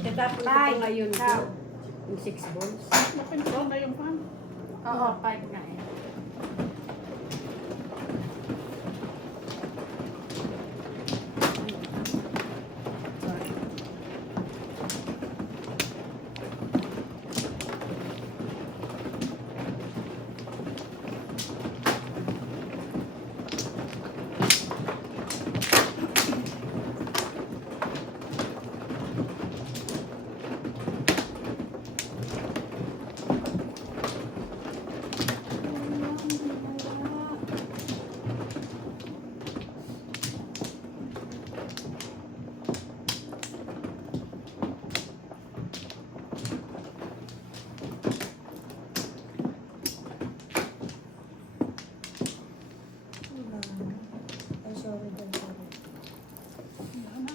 Katapon ko pa Five. ngayon Ikaw. yung 6 balls. Napinto na yung pan. Oo, 5 nga eh. Sorry. Ay, sorry daw, sorry. Wala na.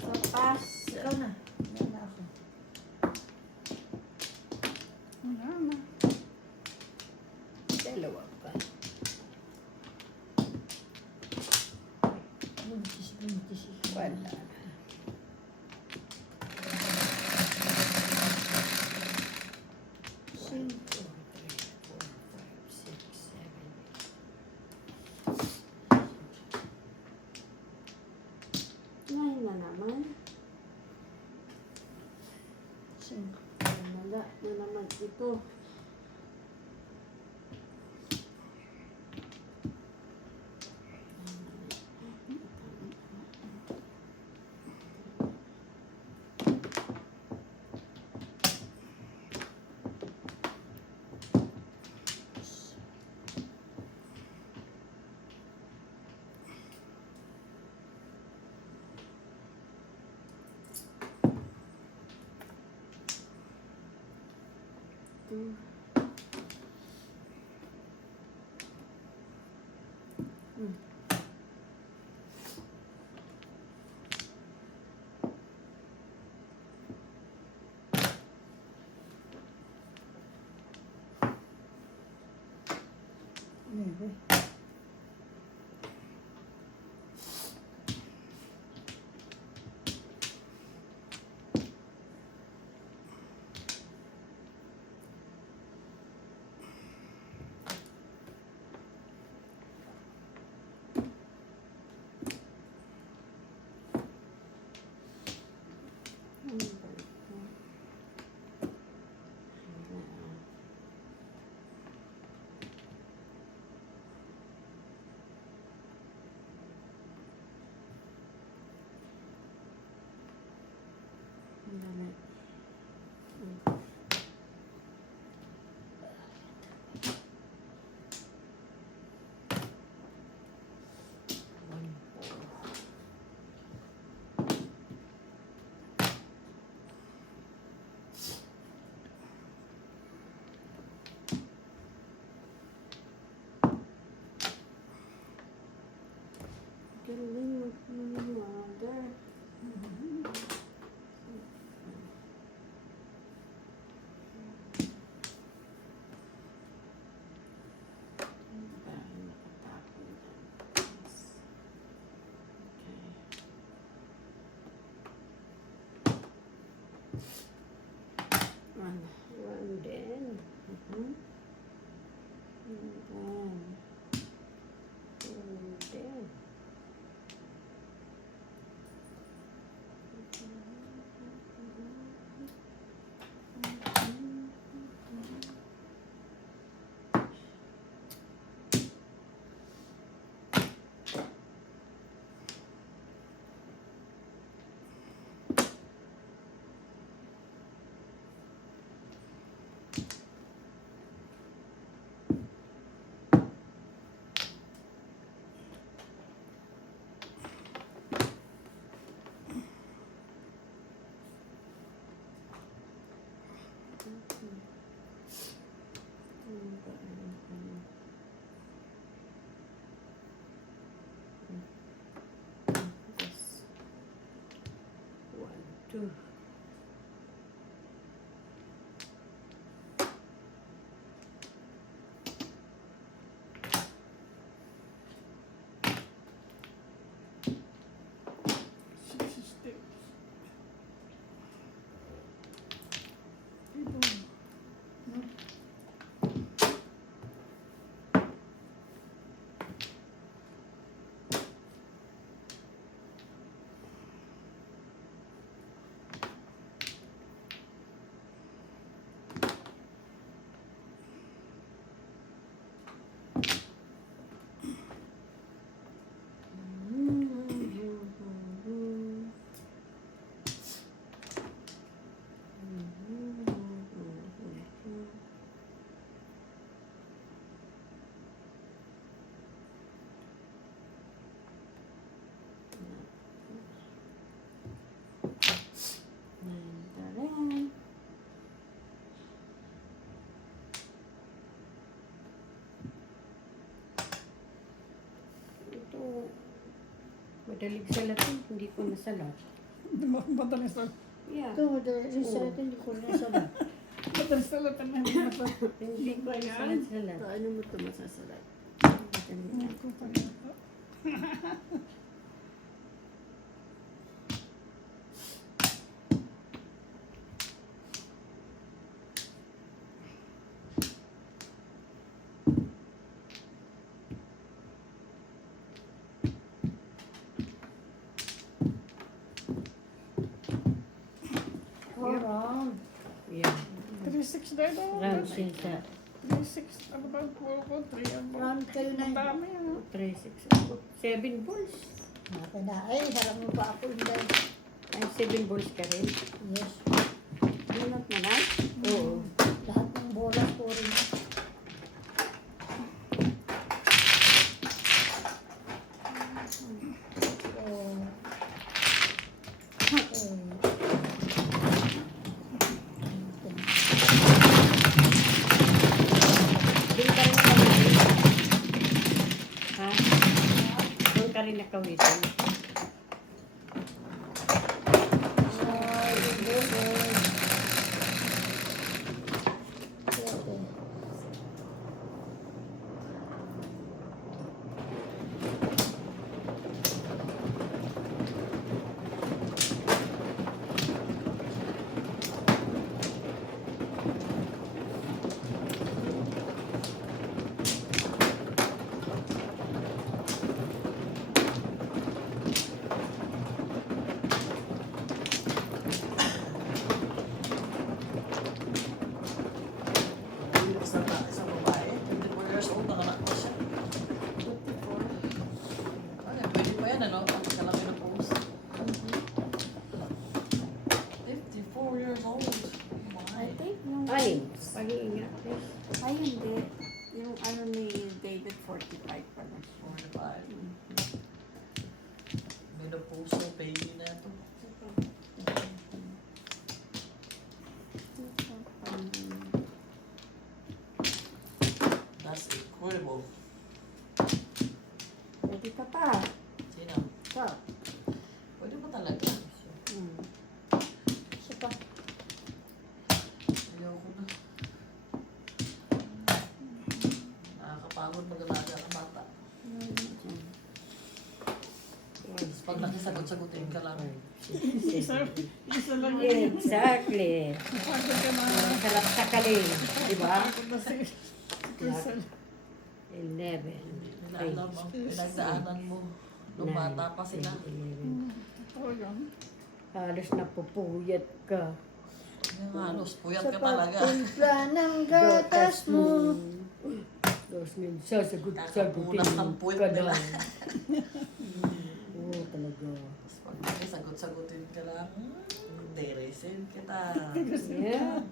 So, pass. Ikaw na. Wala na ako. Wala na. Dalawa pa. Buntis. Wala. Cinco. 9 na naman. Cinco. Wala na naman ito. Two. Nueve. Galing mag-mother. One din. Mhm. And then, One din. This. 1, 2. Six steps. Madalig salatin, hindi ko nasalat. Madaling sa... Yeah. Ito, yung salat, hindi ko rin nasalat. Madaling sa lahat na hindi masalat. Hindi ko nasalat-salat. Paano mo ito masasalat? Hindi ko pa rin. Oh, round. Yeah. 3-6 na ito. Round silsa. 3-6. Ano ba? 3 ano ba? Round kayo na Ang yun. dami ano. 3, 6 ako. 7 balls. Akin na. Ay, harap mo pa ako hindi. Ay, 7 balls ka rin. Yes. Bunot mo na? Oo. Lahat ng bola ko rin. Oh. Doon ka rin nakawitin. Ha? Doon ka rin nakawitin. Ay, good. Okay. Isang babae, 24 years old, nakanak na siya. 54. Ay, pwede pa yan, ano? Ang kalaki na post. 54 years old. I My. think yung... Alin? Pag-iingat. Ay, hindi. Yung ano ni David, 45 pala. 45. May na-post ng baby na ito. That's incredible. Pwede ka pa. Sino? So, Pwede mo talaga. Isa pa. Ayoko na. Nakakapagod mag-alaga ng bata. Tapos pag nakisagot-sagutin ka lang. Isa lang yun. Exactly. Pagod ka na. Sarap sa kaling. Diba? Pagod na si Crystal. 11. Alam mo, pinagdaanan mo. Nung bata pa sila. 11. Oo yun. Halos napupuyat ka. Yung halos, puyat Sa ka talaga. pagtimpla ng gatas mo. Tapos minsan sagutin Kakapunas ng puwit ka nila. lang. Oo, talaga. Tapos pag nakisagot-sagutin ka lang, deresin kita. Yeah.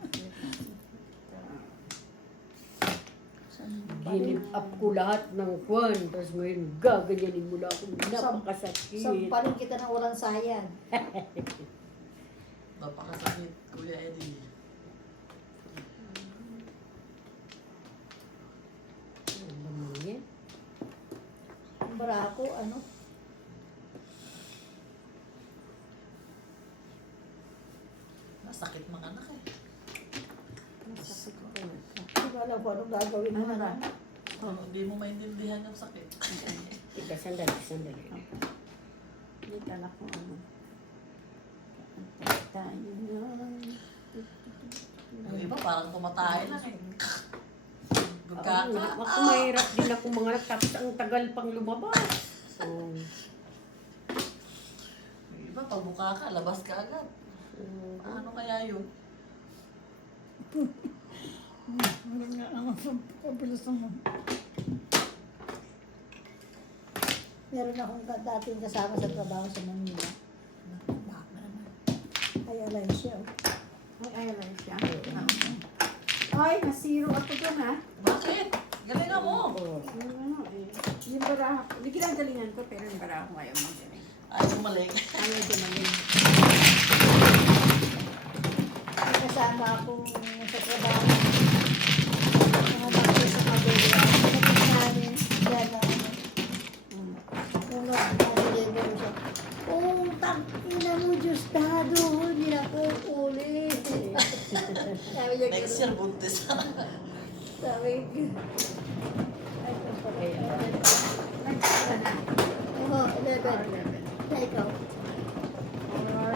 Ginip up ko lahat ng kwan. Tapos ngayon, gaganyanin mo lang akong napakasakit. Sampaling kita ng walang sayang. Napakasakit, Kuya Eddie. Ano naman yan? Ang barako, ano? Masakit mga anak eh. masakit ko. Hindi ko alam kung anong gagawin mo Ano na. ba? Hindi mo maintindihan yung sakit. Teka, sandali. Hindi ka na kung ano. Kaantay tayo na. Yung iba parang tumatay lang eh. Ako, Gugaka. mahirap din ako mga anak. Tapos ang tagal pang lumabas. So, Yung iba pag buka ka, labas ka agad. Ano kaya yun? Wala nga ang pabilis naman. Meron akong dating kasama sa trabaho sa Manila. Baka naman. Ay, alay siya. Ay, alam siya. Ay, nasiro ako dyan ha. Bakit? Galingan mo. Yung ano eh. Yung baraha. Hindi kinagalingan ko pero yung baraha ko ayaw magaling. Ay, bumalik. Ayaw gumaling. May kasama akong sa trabaho. Mga bakit sa kabila. Kapit namin. Diyan na ano. Uno, nasa level siya. Diyos dado, hindi na ako ulit. Sabi niya Next gano'n. year, buntis. Sabi ko. Ay, Kaya, Nag-isa na. Oo, 11. 11. Na ikaw. 4,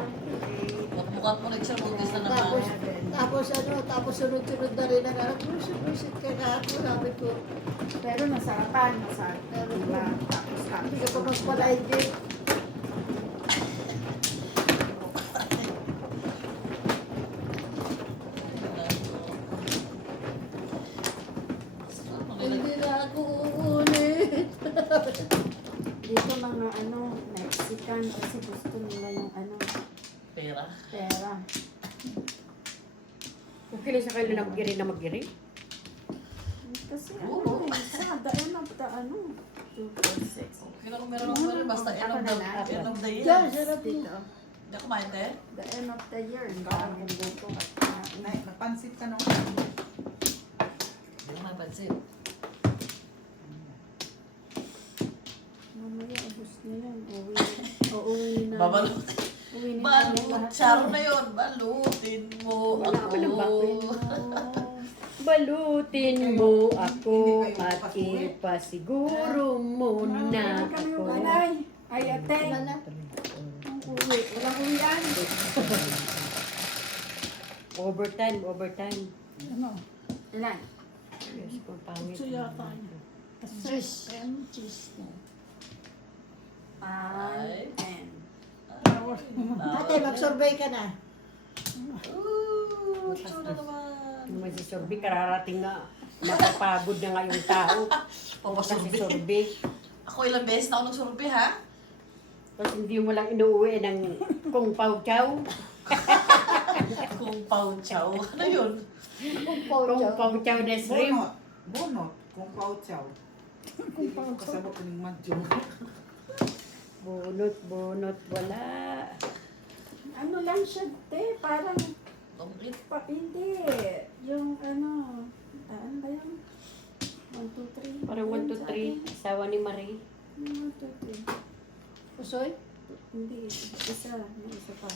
8, Pagbukat mo next year, buntis na naman. Tapos, tapos sunod-sunod na rin ang anak ko. Busit ka na ako, sabi ko. pero nasarapan. Diba? Tapos Hindi ka pa magpalaigit. Hindi na ako uulit. dito mga Mexican kasi gusto nila yung Pera. pera. okay lang sa kanila na mag-iri. Kasi Oo. sa the end of the 2, 4, 6. Okay lang kung meron ako meron. Basta end of the year. Diyan, sarap Dito. yun. Hindi ako kumain, te. The end of the year. Ang daming buto at kinain. Napansit ka nung Hindi ko mapansin. Mamaya, ubus na yan. Uuwi na. Babalot. Uwi na Balut. lahat. Charo na yun. Balutin mo Wala ako. ka ng bakit. Oh. Balutin mo ako at ipasiguro mo na Kami ako. yung nanay. Ay, ate. Wala na. Ang uwi. Walang uwian. Overtime. ano, Ilan? Yes, kung pangit. ito yata. Cheese. Cheese na. 5, 10. Ate, mag-survey ka na. Ooh, tsura naman. Naman si Sorbi, kararating na napapagod na nga yung tao. Kasi Papasurbi. Sorbi. Ako ilang beses na ako nagsurbi, ha? Tapos hindi mo lang inuuwi ng kung pau chow. Kung pau chow. Ano yun? Kung Kung pau chow na shrimp. Bunot. Kung pauchaw. Kung kasabot ko ng madyo. Bunot, wala. Ano lang siya, te? Parang, Complete. hindi. Yung ano ba yun? 1, 2, 3. Parang 1, 2, 3. Asawa ni Marie. 1, 2, 3. Pusoy? Hindi. May isa pa.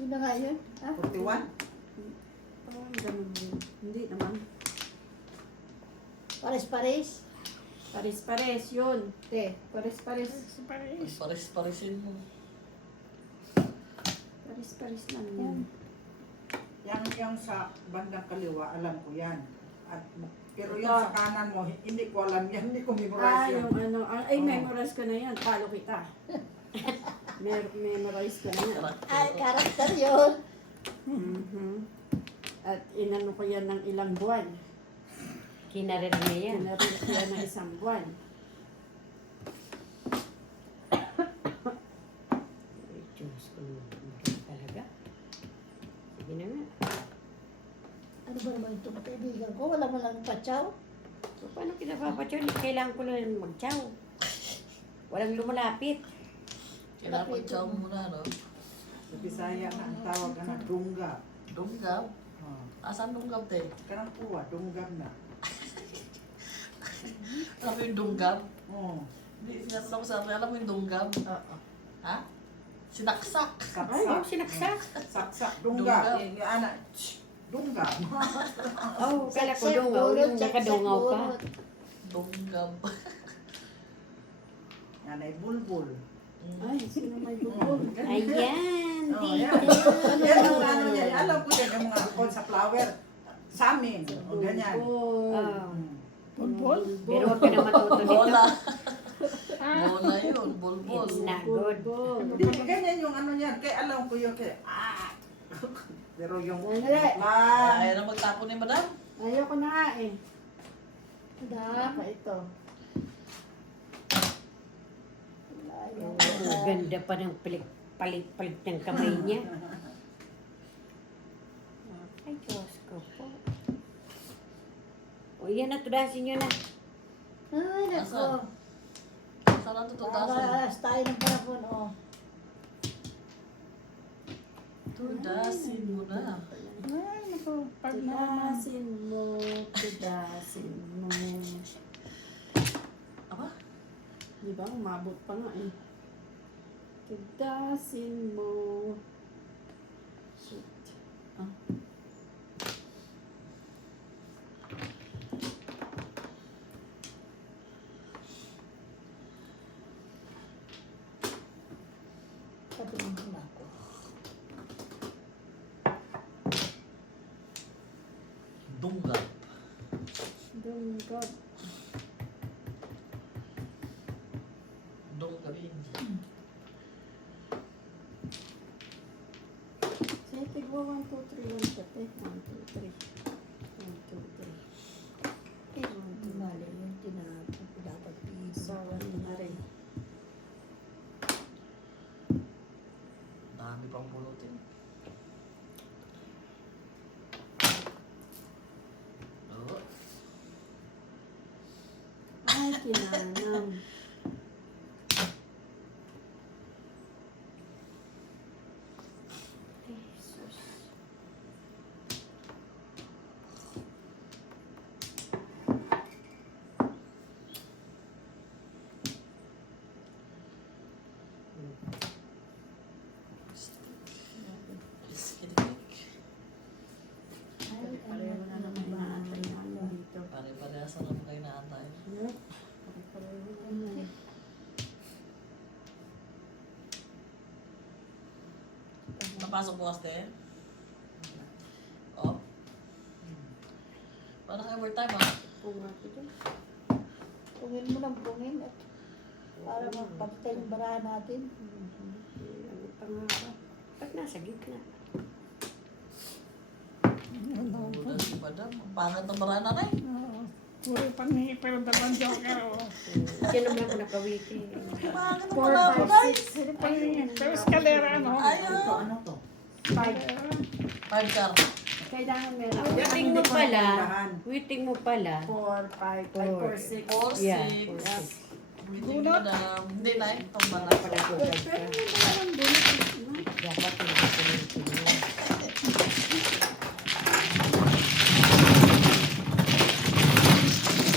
Yun na nga yun. Ha? 41? Parang ganun yun. Hindi naman. Pares-pares. Pares-pares yun. Te, pares-pares. Paris-parisin mo. Pares-pares lang yan. Yung sa bandang kaliwa, alam ko yan. At, pero yung Ito. sa kanan mo, hindi ko alam yan. Hindi ko Ah, memorize yan. yung ay, Oo. memorize ko na yan. Talo kita. Memorize ko na yan. Ay, karakter yun. Mhm. At inano ko yan ng ilang buwan. Kinarir niya yan. Inarin ko yan ng isang buwan. Ay, Diyos ko naman talaga. Sige na nga. Ano ba naman ito kaibigan ko? Wala mo lang pachaw. So, paano kinapapatyo? Kailangan ko lang mag-chow. Walang lumalapit. Kailangan pag-chow muna, no? Sa Bisaya na ang tawag na dunggab. Dunggab? Oh. Asan dunggab, te? Karang kuwa, dunggab na. Alam mo yung dunggab? Oh. Hindi, sinasabi ko sa akin, alam mo yung dunggab? Oo. Ha? Sinaksak. Ay, oh, Saksak. sinaksak. Saksak. Dunggab. Dunggab. Yung anak. Dunggab. Oh, kala ko dungaw. Yung nakadungaw pa. Dunggab. Yan ay bulbul. Ay, sino may bubol? Ayan, Oh, dito. yan. Yan ang ano yan. Alam ko yan yung mga kon sa flower. Sa amin. O ganyan. Oh. Ah, Bulbul? pero huwag ka na matuto nito. Bola. Bola yun, bulbul. It's not good. Hindi, ganyan yung ano yan. Kaya alam ko yung kaya. Pero yung Dali. Ayaw na magtapon ni madam. Ayoko na nga eh. Dam. Pa ito. Ang ganda pa ng palit ng kamay niya. Ay, Diyos ko po. O, yan na, tudasin nyo na. Ay, nako. Saan ang tutudasan? Para tayo ng panahon, oh. Tudasin mo na. Ay, naku. Pag na. Tudasin mo, tudasin mo. Aba? Di ba? Umabot pa nga eh. Tudasin mo. Shit. Patingin ko na ako. Dunggap. Dunggab. Dunggabin. Sige, tigwa 1, 2, 3 lang siya, te. 1, 2, 3. 1, 2, 3. Mali yung tinapos ko dapat Sawa na rin. Dami pang pulutin. Oh. Ay, kinanam. Jesus. Iskidik. Ay, Pareho na naman natin natin dito. Pare-parehas na naman kayo naantay. Pareho naman. Napasok bukas te? Oh. Paano kayo overtime ah? Kung nga ito. pungin mo ng pungin at para magpantay yung barahan natin. Ano pa nga ba? Ba't nasa gitna? Buda si Madam. Ang pangat ng maraan na rin. Puro panhingi pero dalawang joker. Oh. Diyan naman ako nakawiki. Pangat ng 4, maraan mo 5, guys. 6. Panhingi. Pero eskalera ano. Ayaw. Ano to? 5. 5 car. Kailangan meron. Yan ang Waiting hindi mo ko pala. napuntahan. Waiting mo pala. 4, 5, 4, 4, 6. Yeah, 6. Meeting mo na. Hindi na eh. Tumba na. Pala ko Pero hindi mo alam doon. Dapat yung kukulitin mo.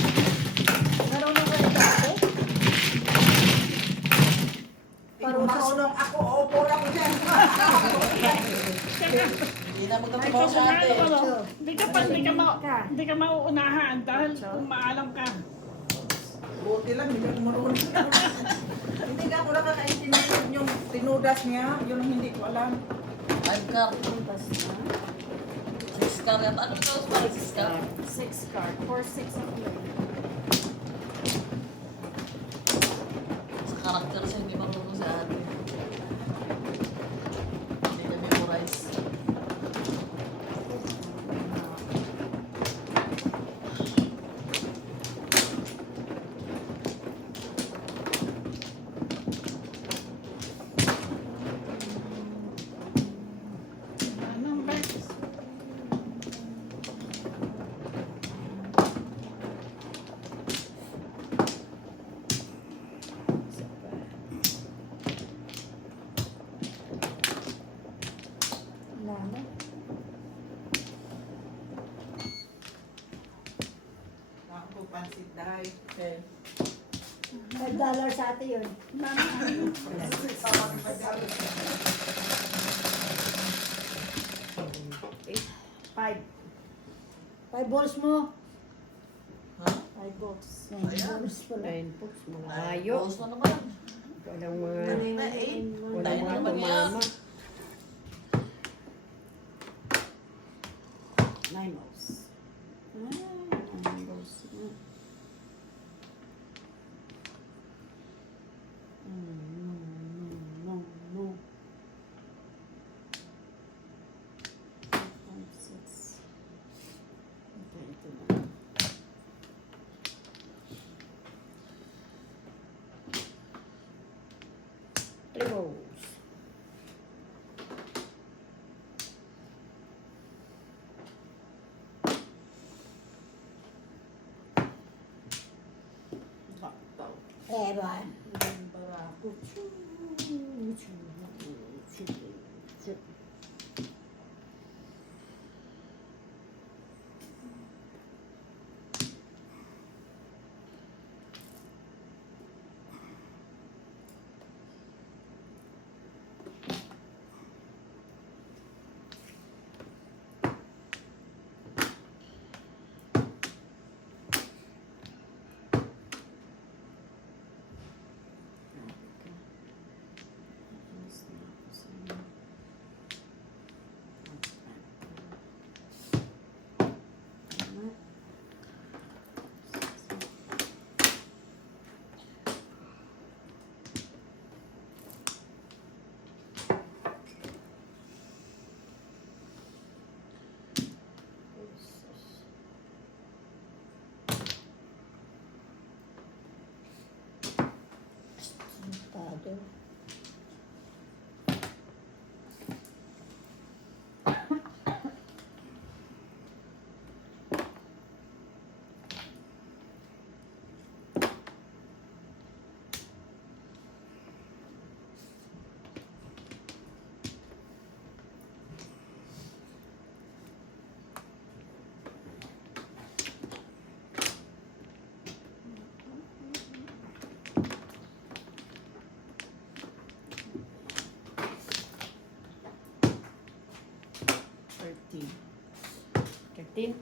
Marunong ka rin dati? Marunong ako, opo lang dyan. Hindi na Ay, magkatrabaho kasi sa ano ate. ka no? Hindi ka mauunahan dahil kung maalam ka. Buti lang, hindi ako marunong. Hindi na ako nakakaintindihan yung tinudas niya. Yun ang hindi ko alam. 5 car. 6 car yan. Ano ito? 6 car? 6 card. 4, 6 ako yun. Sa karakter siya, hindi marunong sa ate. Hindi na memorize. Anong ba? Wala na. Ako, pansit dahay. Okay. $5 sa ate yun. Five. 5 balls mo. Ha? 5 balls. Ayan. Ayan. Balls pala. Line books, mga Ay, hayop. boss na naman. Walang mga, Na 8. walang Tayo na mga naman yan. tumama. 9 balls. 9 balls. No. 5, 6. Ito na. Three balls. Baktaw. Ewan. Barako. 15.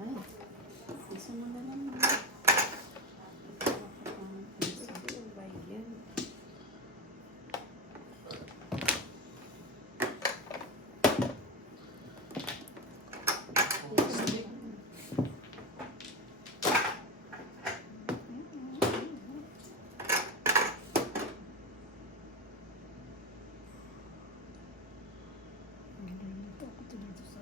Ay, isa mo na lang. Ano ba yan? Nalilito ako dito sa...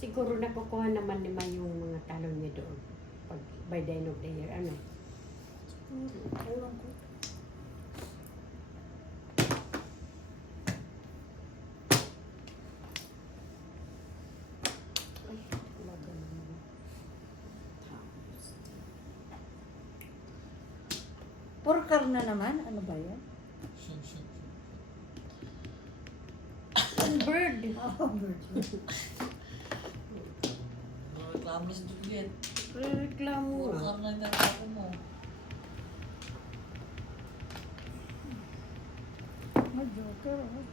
Siguro nakukuha naman naman yung mga talon niya doon. Pag by the end of the year, ano? Ewan ko. Ay, talaga naman. Porkar na naman? Ano ba yan? Bird! Oh, bird. Reklamo si Juliet. Reklamo. Puro ka na nagtako mo. May joker. Oh.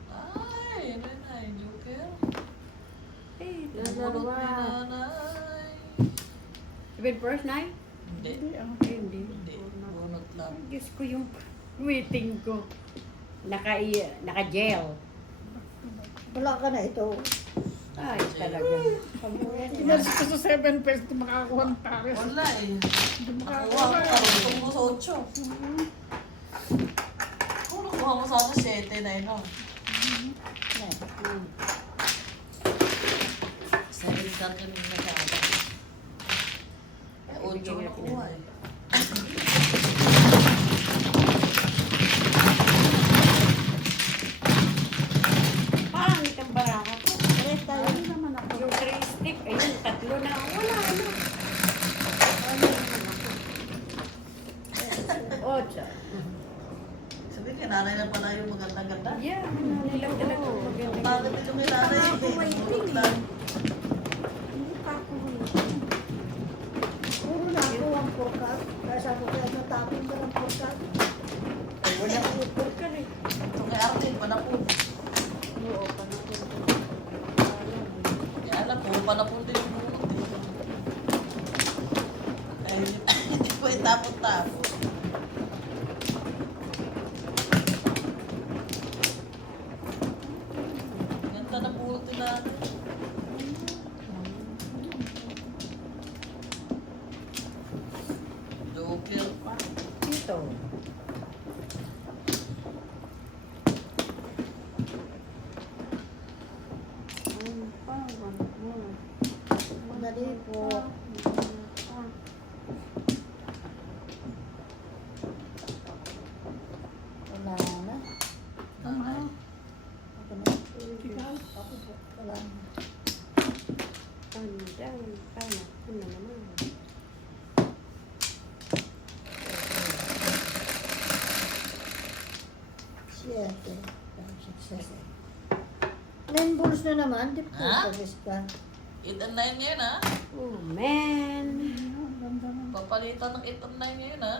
Ay, ano na, Joker. Eh, Nabulot ni dalawa. nanay. Even first night? Hindi. Hindi. Hindi. Bunot lang. Ay, Diyos ko yung waiting ko. Naka-jail. Wala ka na ito. Ay, talaga. Pamuyan yan. Inalis ko sa 7 pesos, di makakakuha ng pares. Wala eh. Di Nakuha makakakuha. ko karutong mo sa 8. Kung nakuha mo sana 7 na yun, no? Sa rin kanina ka. Eh, 8 ko nakuha eh. Pangit ang baraka ko. Pares tayo. Naman ako. Yung 3 stick, ayun, 3 na. Wala na. Ocho. Sabi kay nanay na pala yung magandang-ganda. Yeah, nilang talaga maganda. Bakit ito kay nanay? Bunot lang. Hindi pa ako waiting. Puro na ako ang porkar. Kaya sabi ko kaya natapin ka ng porkar. Ay, wala akong upor eh. Ito kay Artin, panapon. Oo, panapin ko. Kaya alam, puro panapon din yung bunot. Eh, hindi ko itapon-tapon. Ganda na bunot ni nanay. Joker. Dito. Ayun pa, one more. Madali po. Wala na. Nanay. Ako na. Ako po. Wala na. Pandang. Ano naman. Siyete. Success. 9 balls na naman. Di po Ha? pag-risk ka. 8 and 9 ngayon, ha? Oh, man. Papalitan ng 8 and 9 ngayon, ha?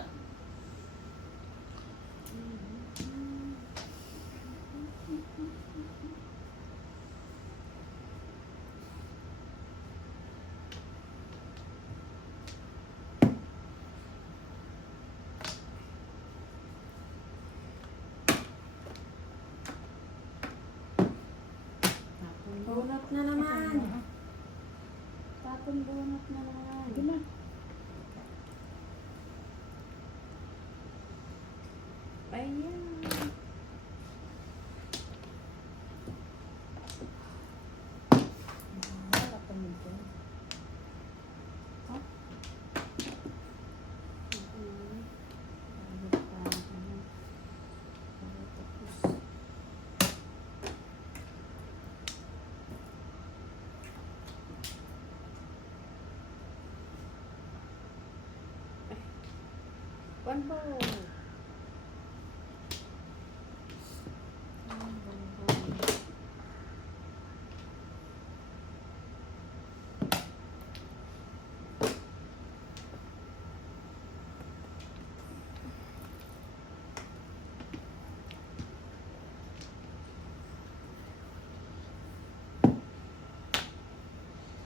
Bunot na naman. Tapon bunot na naman. Hindi na. Ayan. Wala ka nito. One more.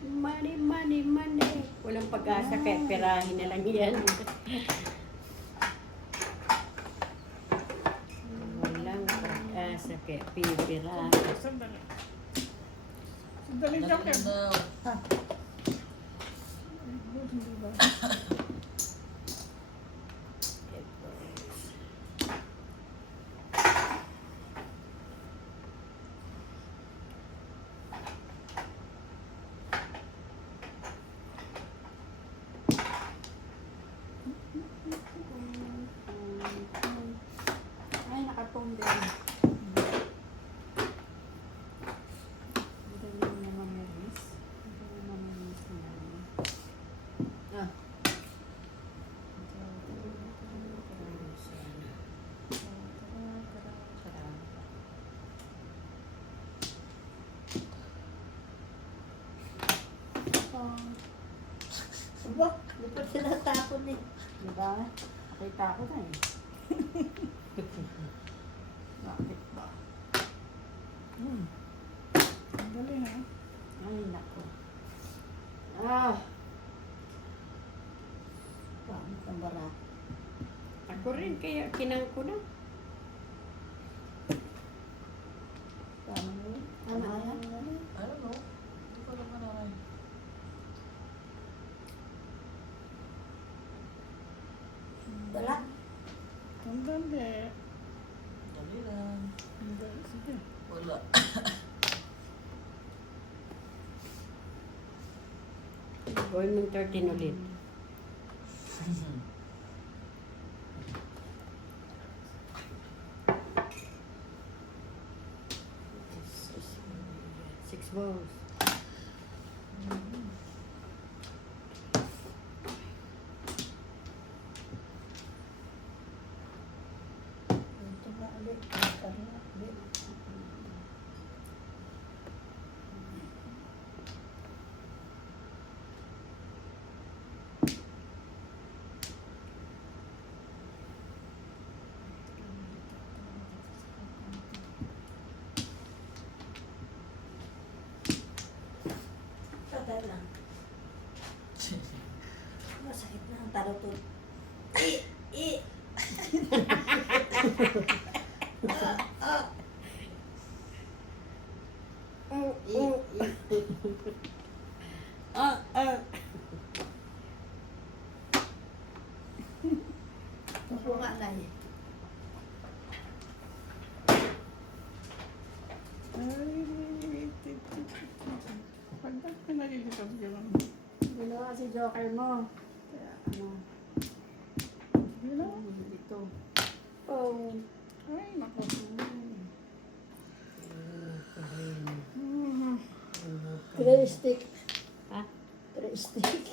Money, money, money. Walang pag-asa kaya perahin na lang yan. Walang pag-asa kaya pipirahin. Sandali. Sandali, Joker. daw. Hindi ba? Ay, nakatong din. Hindi na mamilis. Hindi na mamilis na namin. Ah. Aba, di pa sila tapon eh. Diba? Nakita ko na eh. Bakit ba? Sandali na. Ay, naku. Ah, Pangit ang bara. ako rin kaya kinang ko na. Paano mo? Ano Ano yan? yan? I don't know. Hindi ko alam na rin. Wala. Sandali. Dali lang. Hindi, sige. Wala. Gawin mong 13 ulit. Six balls. Ito na ulit. Ito na ulit. Patay lang. Masakit na ang tarotod. Ako nga na eh. Pagkat ka nalilito ka lang. Ginawa si Joker mo. Kaya ano, You know? ito. Oh. Ay, naku. Three stick. Ha? Three stick.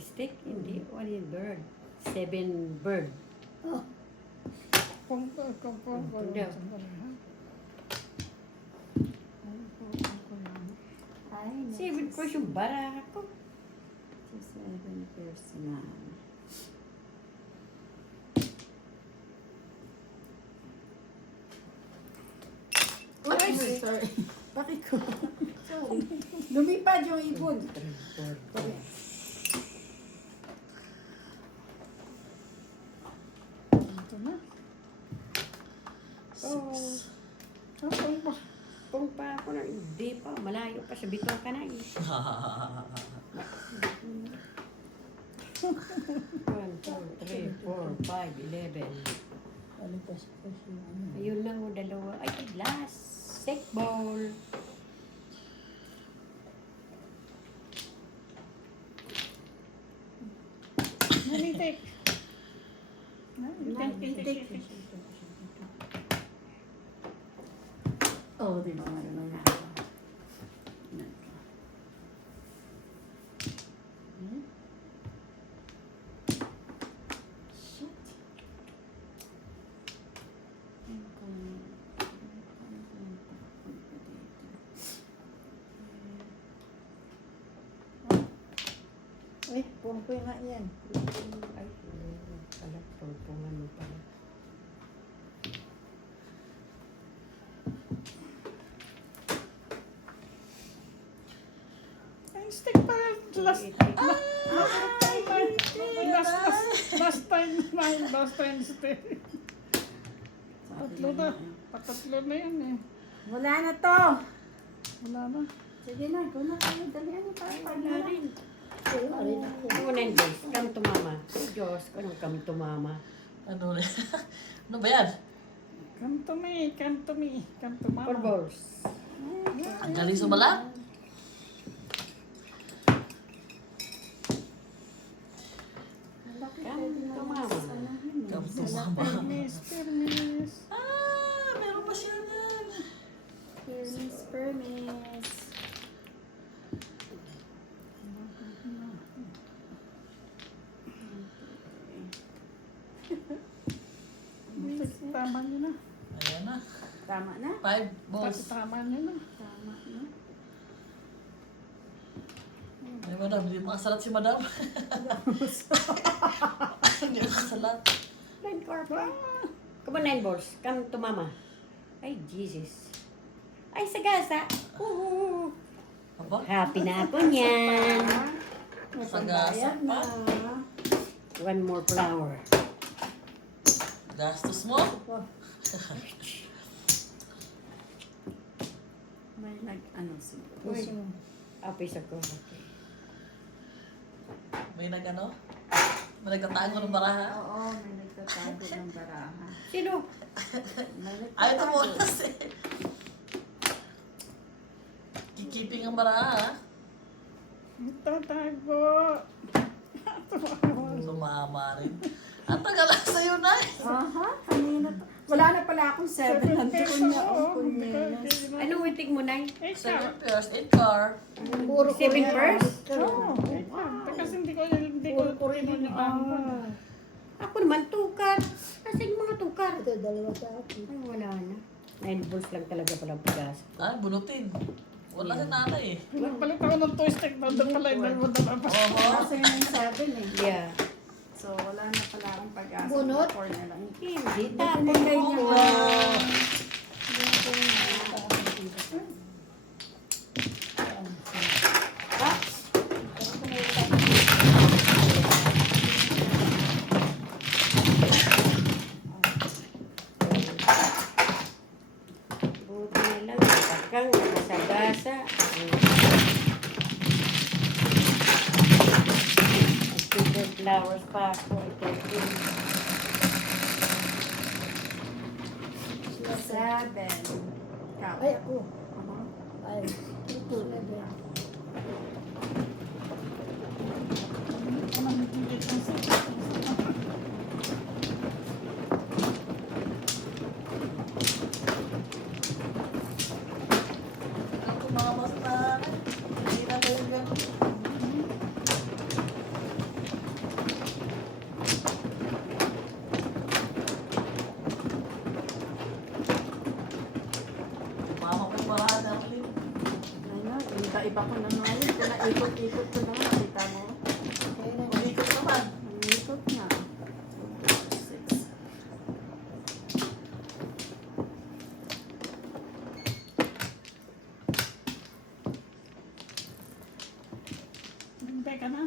Stick? Hindi. One in bird. 7 bird. Oh, Kung Hindi. sandali, ha? Ay, 7 course yung baraha ko. 7 personal. Ay, Sorry. Bakit ko? Sorry. Lumipad yung ibon. Ito na. Oh, Ako ba? kung pa ako na, hindi pa. Malayo pa sa bitaw ka na eh. 1, 2, 3, 4, 5, 11. palipas pa siya. Ano. Ayun lang o, dalawa. Ay, last. Sick ball. Nanitik. Nanitik. Oh, di ba naman na. Shit. Pumpoy nga yan. Ay, pala, pumpungan mo pala. Ay, stick pa. Last time stick. Tatlo na. Patatlo na yan eh. Wala na to. Wala na. Sige na, ikaw na kayo. Dalihan niyo para Wala rin. Ayun, alin ako. Ano na yun, Diyos? Come to mama. Diyos, anong come to mama? Ano na? Ano ba yan? Come to me, come to me, come to mama. Four balls. Ang galing sumala? Come to mama. Come to mama. Permis. Ah, meron pa siya yan. Permis. Tama nyo na. Ayan na. Tama na? 5 balls. Tama nyo na. Tama na. Ay, madam, hindi makasalat si madam. Hindi makasalat. Nine car pa. Come on, 9 balls. Come to mama. Ay, Jesus. Ay, sagasa. Aba, Happy na ako niyan. sagasa pa. One more flower. Gastos mo. May nag-ano siguro. Uy. Apis ako. Okay. May nag-ano? May nagtatago ng baraha. Oo, may nagtatago ng baraha. Sino? May Ay, ito mo nagtatago. kasi. Kikiping ang baraha. Tatago. Sumama rin. Ang tagal lang sa'yo na. Aha, kanina pa. Wala na pala akong 7. Nandoon na ako kunyenas. Anong witig mo, Nay? 7 pairs, 8 car. Puro 7 Koreano. pairs? Oo. Kasi hindi ko pinunipang ko. Ako naman, tukar. Nasaan yung mga tukar? Ito, dalawa sa akin. Ay, wala na. 9 balls lang talaga palang pigas. Ay, bunutin. Wala si nanay eh. Nagpalit ako ng toy stick. Doon pala yung dalawa pa. Oo. Kasi yun yung 7 eh. Yeah. So, wala na pala akong pag-asa. Bunot? 4 na lang. Hindi, Pinagay tapos niya mo. ba? Buti na lang, pakang masagasa. Stupid flowers pa ako. Ito, Seven. Ikaw. Ay, ako. Uh-huh. Ay, ito. Ang tumamas na. Hindi na kayo gano'n. Mama ko yung baraha na ako. Ayun, iba-iba ko na ngayon. Pinaikot-ikot ko na nga. Kita mo? Kaya na. Ulikot naman. Ikot na. 6. Hintay ka na.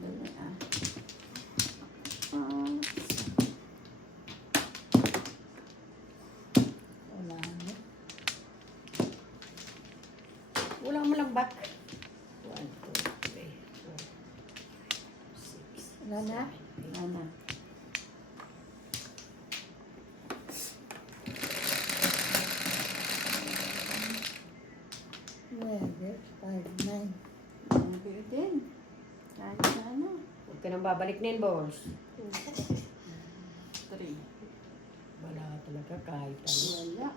Dali ah. Wala na. wala mo lang back. 1, 2, 3, 4, 5, 6. Wala na. Ano? Nueve, 5, 9. Hindi din. Kahit na ano. Huwag ka nang babalik na yung balls. 3. Wala ka talaga kahit ano. Wala.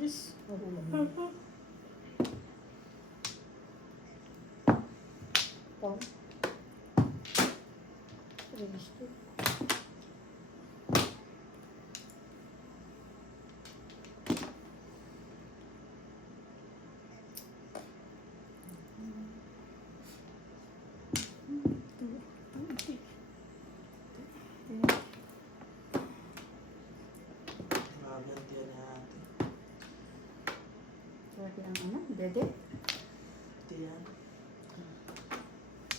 Bilis. Pong. Release to. Grabe ang tiyan ni ate. Lagi ang ano, dede. Tiyan.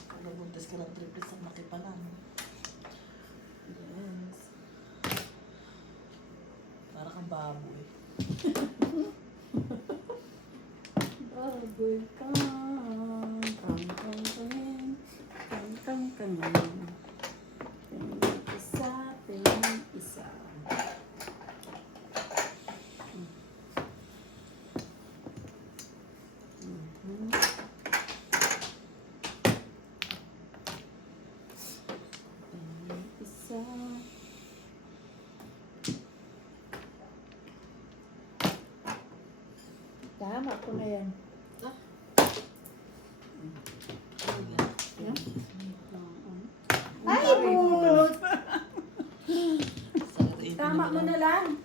Pag nabuntis ka ng triples, ang laki pa lang. Yes. Para kang baboy. Baboy ka. Kang kang kang. Kang kang kang. Pengen isa, pengen isa. Pengen isa. Tama ko na yan. Yan. Ay, bunot! Tama mo na lang.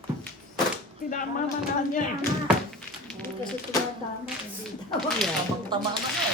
Tinama na nga niya. Tama. Hindi kasi tumatama. Hindi tama. Habang tama na nga